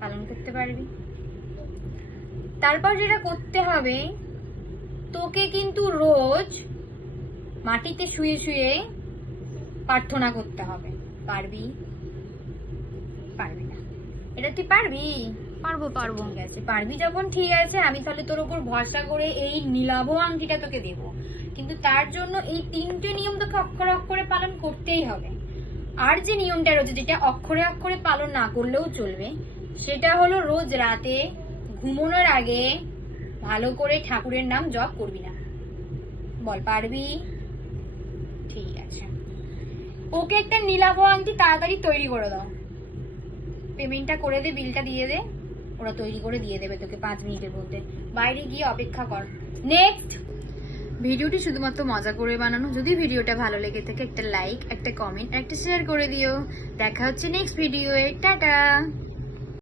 পালন করতে পারবি। তারপর যেটা করতে হবে, তোকে কিন্তু রোজ মাটিতে শুয়ে শুয়ে প্রার্থনা করতে হবে। পারবি? পারবি না? এটা তুই পারবি? পারবো পারবো। ঠিক আছে, পারবি যখন ঠিক আছে, আমি তাহলে তোর উপর ভরসা করে এই নীলাভ আংটিটা তোকে দেবো। কিন্তু তার জন্য এই 3টে নিয়ম তোকে অক্ষরে অক্ষরে পালন করতেই হবে। আর যে নিয়মটা রয়েছে, যেটা অক্ষরে অক্ষরে পালন না করলেও চলবে, সেটা হলো রোজ রাতে ঘুমানোর আগে ভালো করে ঠাকুরের নাম জপ করবি না। বল, পারবি? ঠিক আছে, ওকে একটা নীলাভ আংটি তাড়াতাড়ি তৈরি করে দাও। পেমেন্টটা করে দে, বিলটা দিয়ে দে, ওরা তৈরি করে দিয়ে দেবে তোকে 5 মিনিটের মধ্যে। বাইরে গিয়ে অপেক্ষা কর। নেক্সট। ভিডিওটি শুধুমাত্র মজা করে বানানো। যদি ভিডিওটা ভালো লেগে থাকে একটা লাইক, একটা কমেন্ট, একটা শেয়ার করে দিও। দেখা হচ্ছে নেক্সট ভিডিওয়ে। টাটা।